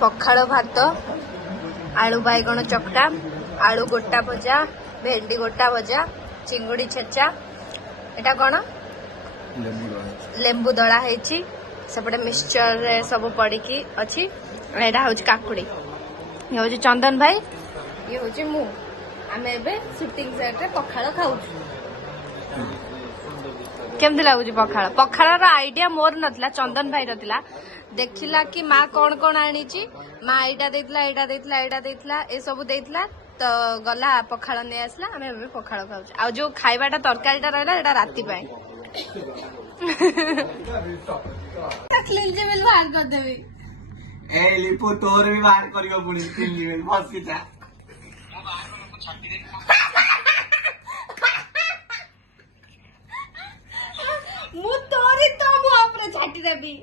पखाड़ भात आलू बैगण चकटा आलू गोटा भजा भेंडी गोटा भजा चिंगुड़ी छेचा एटा कौन लेंबू दला है सेपटे मिक्सचर सब पड़ी अच्छी एटा हूँ काकुड़ी ये हूँ चंदन भाई ये हूँ मु आम ए सुटिंग सेट रे पखाड़ खाऊ केमती लगुच पखाड़ पखाड़ आइडिया मोर नथिला चंदन भाई रथिला देखिला कि माँ कौन कौन आनी माँ एटा देइतला ए सब देइतला तो गला पखाड़ नहीं आसला आम पखाड़ खाऊ आ जो खाइबाटा तरकारीटा रहा एटा राति पाए क्लीन बाहर कर देबी ए लिपु तोर भी बाहर करियो पुनी क्लीन बसिटा मु तोरी तो मु ऊपर छाटी देबी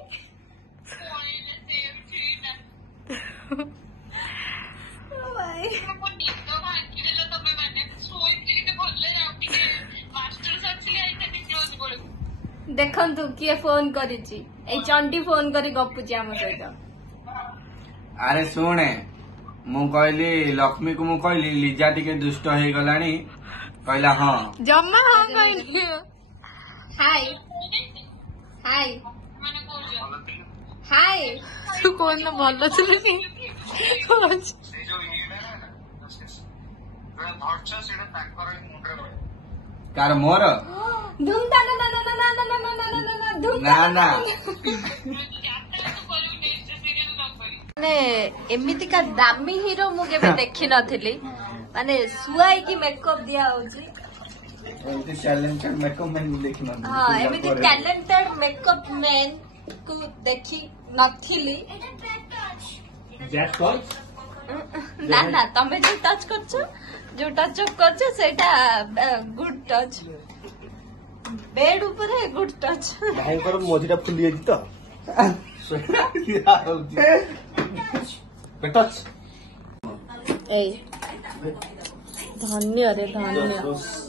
देखु किए फोन करी चंडी फोन करी गपुची आम सहित अरे शुणे मु कहली लक्ष्मी को मु कहली लिजा टिके दुष्ट हो गलानी कहला हाँ जम्मा हाँ कहली हाय हाय हाय तू कौन भल कि कार मोर ना ना एमती का दामी हीरो मुझे देखी नी माने सुआई की मेकअप दिया हाँ एमती टैलेंटेड मेकअप मैन को देखी नथिली ना ना तमे जो टच करछो जो टच अप करछो सेटा गुड टच बेड ऊपर है गुड टच भाई पर मोजीटा फुली जाई तो ए धन्य रे धन्य